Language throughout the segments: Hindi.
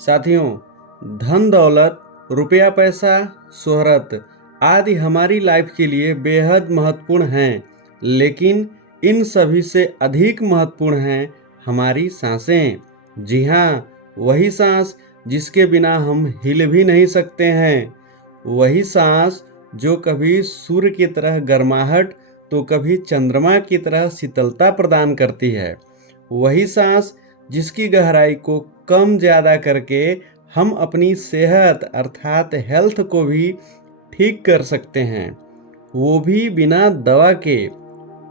साथियों, धन दौलत, रुपया पैसा, शोहरत आदि हमारी लाइफ के लिए बेहद महत्वपूर्ण हैं, लेकिन इन सभी से अधिक महत्वपूर्ण हैं हमारी सांसें। जी हाँ, वही सांस जिसके बिना हम हिल भी नहीं सकते हैं। वही सांस जो कभी सूर्य की तरह गर्माहट तो कभी चंद्रमा की तरह शीतलता प्रदान करती है। वही सांस जिसकी गहराई को कम ज़्यादा करके हम अपनी सेहत अर्थात हेल्थ को भी ठीक कर सकते हैं, वो भी बिना दवा के।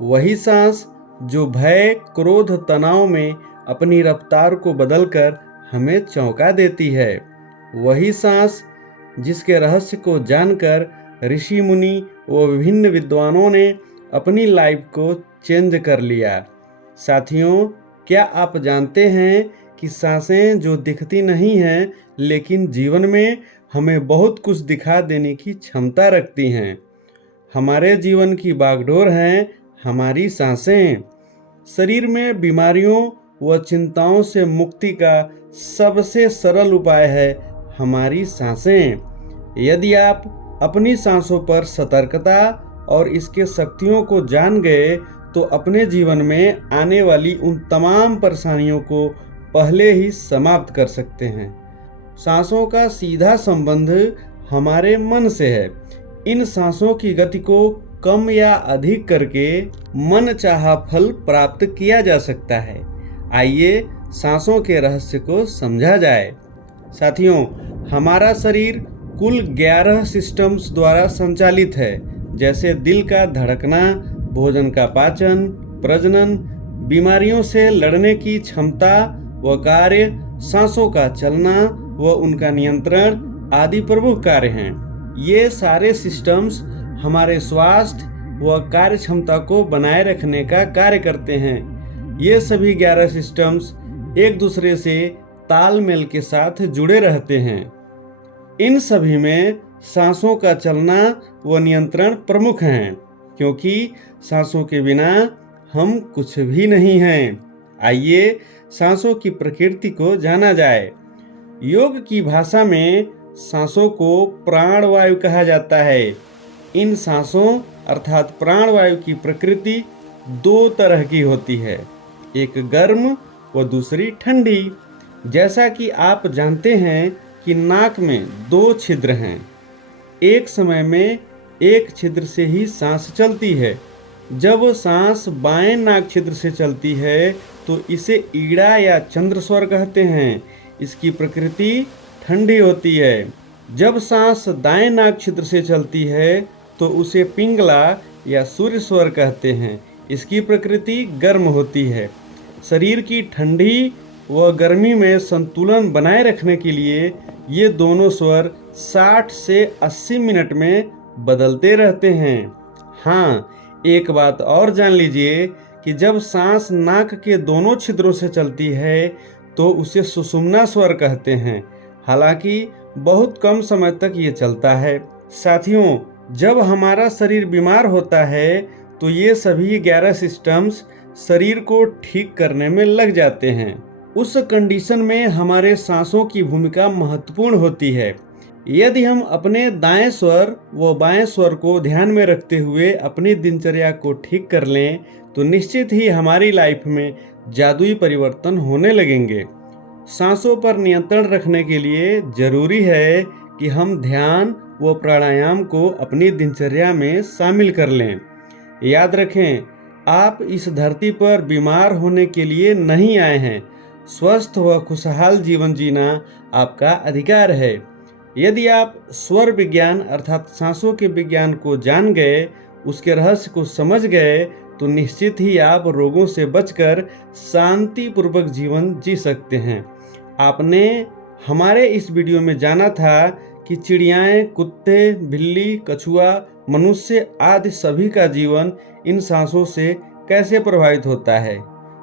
वही सांस जो भय, क्रोध, तनाव में अपनी रफ्तार को बदलकर हमें चौंका देती है। वही सांस जिसके रहस्य को जानकर ऋषि मुनि व विभिन्न विद्वानों ने अपनी लाइफ को चेंज कर लिया। साथियों, क्या आप जानते हैं कि सांसें जो दिखती नहीं हैं लेकिन जीवन में हमें बहुत कुछ दिखा देने की क्षमता रखती हैं। हमारे जीवन की बागडोर हैं हमारी सांसें। शरीर में बीमारियों व चिंताओं से मुक्ति का सबसे सरल उपाय है हमारी सांसें। यदि आप अपनी सांसों पर सतर्कता और इसके शक्तियों को जान गए तो अपने जीवन में आने वाली उन तमाम परेशानियों को पहले ही समाप्त कर सकते हैं। सांसों का सीधा संबंध हमारे मन से है। इन सांसों की गति को कम या अधिक करके मन चाहा फल प्राप्त किया जा सकता है। आइए सांसों के रहस्य को समझा जाए। साथियों, हमारा शरीर कुल 11 सिस्टम्स द्वारा संचालित है, जैसे दिल का धड़कना, भोजन का पाचन, प्रजनन, बीमारियों से लड़ने की क्षमता व कार्य, सांसों का चलना व उनका नियंत्रण आदि प्रमुख कार्य हैं। ये सारे सिस्टम्स हमारे स्वास्थ्य व कार्य क्षमता को बनाए रखने का कार्य करते हैं। ये सभी 11 सिस्टम्स एक दूसरे से तालमेल के साथ जुड़े रहते हैं। इन सभी में सांसों का चलना व नियंत्रण प्रमुख हैं, क्योंकि सांसों के बिना हम कुछ भी नहीं हैं। आइए सांसों की प्रकृति को जाना जाए। योग की भाषा में सांसों को प्राणवायु कहा जाता है। इन सांसों अर्थात प्राणवायु की प्रकृति 2 तरह की होती है, एक गर्म व दूसरी ठंडी। जैसा कि आप जानते हैं कि नाक में 2 छिद्र हैं। एक समय में एक छिद्र से ही सांस चलती है। जब सांस बाएं नाक छिद्र से चलती है तो इसे ईड़ा या चंद्र स्वर कहते हैं। इसकी प्रकृति ठंडी होती है। जब सांस दाएं नाक छिद्र से चलती है तो उसे पिंगला या सूर्य स्वर कहते हैं। इसकी प्रकृति गर्म होती है। शरीर की ठंडी व गर्मी में संतुलन बनाए रखने के लिए ये दोनों स्वर 60 से 80 मिनट में बदलते रहते हैं। हाँ, एक बात और जान लीजिए कि जब सांस नाक के दोनों छिद्रों से चलती है तो उसे सुषुम्ना स्वर कहते हैं। हालांकि बहुत कम समय तक ये चलता है। साथियों, जब हमारा शरीर बीमार होता है तो ये सभी 11 सिस्टम्स शरीर को ठीक करने में लग जाते हैं। उस कंडीशन में हमारे सांसों की भूमिका महत्वपूर्ण होती है। यदि हम अपने दाएं स्वर व बाएं स्वर को ध्यान में रखते हुए अपनी दिनचर्या को ठीक कर लें तो निश्चित ही हमारी लाइफ में जादुई परिवर्तन होने लगेंगे। सांसों पर नियंत्रण रखने के लिए जरूरी है कि हम ध्यान व प्राणायाम को अपनी दिनचर्या में शामिल कर लें। याद रखें, आप इस धरती पर बीमार होने के लिए नहीं आए हैं। स्वस्थ व खुशहाल जीवन जीना आपका अधिकार है। यदि आप स्वर विज्ञान अर्थात सांसों के विज्ञान को जान गए, उसके रहस्य को समझ गए, तो निश्चित ही आप रोगों से बचकर शांतिपूर्वक जीवन जी सकते हैं। आपने हमारे इस वीडियो में जाना था कि चिड़ियाएँ, कुत्ते, बिल्ली, कछुआ, मनुष्य आदि सभी का जीवन इन सांसों से कैसे प्रभावित होता है।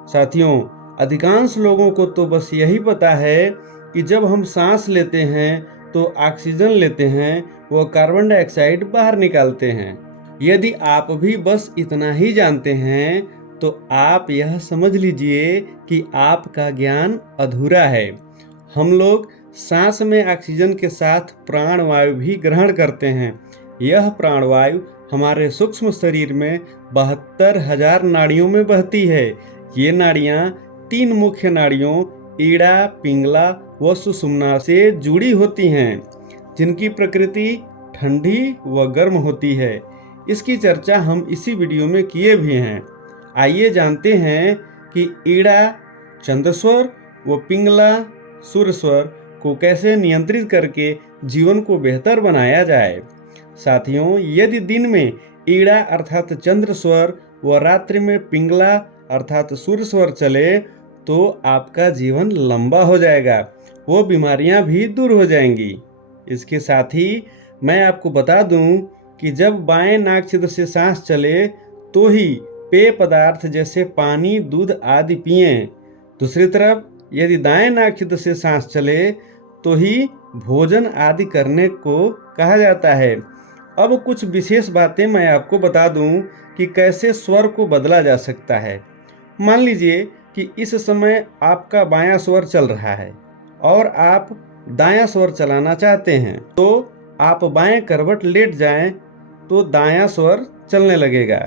साथियों, अधिकांश लोगों को तो बस यही पता है कि जब हम सांस लेते हैं तो ऑक्सीजन लेते हैं व कार्बन डाइऑक्साइड बाहर निकालते हैं। यदि आप भी बस इतना ही जानते हैं तो आप यह समझ लीजिए कि आपका ज्ञान अधूरा है। हम लोग सांस में ऑक्सीजन के साथ प्राणवायु भी ग्रहण करते हैं। यह प्राणवायु हमारे सूक्ष्म शरीर में 72,000 नाड़ियों में बहती है। ये नाड़ियाँ 3 मुख्य नाड़ियों ईड़ा, पिंगला व सुषुम्ना से जुड़ी होती हैं, जिनकी प्रकृति ठंडी व गर्म होती है। इसकी चर्चा हम इसी वीडियो में किए भी हैं। आइए जानते हैं कि ईड़ा चंद्रस्वर व पिंगला सूर्यस्वर को कैसे नियंत्रित करके जीवन को बेहतर बनाया जाए। साथियों, यदि दिन में ईड़ा अर्थात चंद्र स्वर व रात्रि में पिंगला अर्थात सूर्य स्वर चले तो आपका जीवन लंबा हो जाएगा, वो बीमारियां भी दूर हो जाएंगी। इसके साथ ही मैं आपको बता दूं कि जब बाएं नाक छिद्र से सांस चले तो ही पेय पदार्थ जैसे पानी, दूध आदि पिएं। दूसरी तरफ यदि दाएं नाक छिद्र से सांस चले तो ही भोजन आदि करने को कहा जाता है। अब कुछ विशेष बातें मैं आपको बता दूं कि कैसे स्वर को बदला जा सकता है। मान लीजिए कि इस समय आपका बायां स्वर चल रहा है और आप दायां स्वर चलाना चाहते हैं, तो आप बाएं करवट लेट जाएं तो दायां स्वर चलने लगेगा।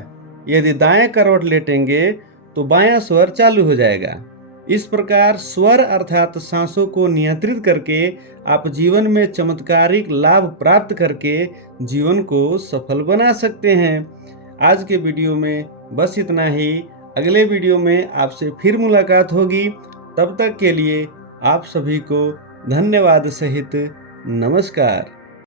यदि दाएं करवट लेटेंगे तो बायां स्वर चालू हो जाएगा। इस प्रकार स्वर अर्थात सांसों को नियंत्रित करके आप जीवन में चमत्कारिक लाभ प्राप्त करके जीवन को सफल बना सकते हैं। आज के वीडियो में बस इतना ही। अगले वीडियो में आपसे फिर मुलाकात होगी। तब तक के लिए आप सभी को धन्यवाद सहित नमस्कार।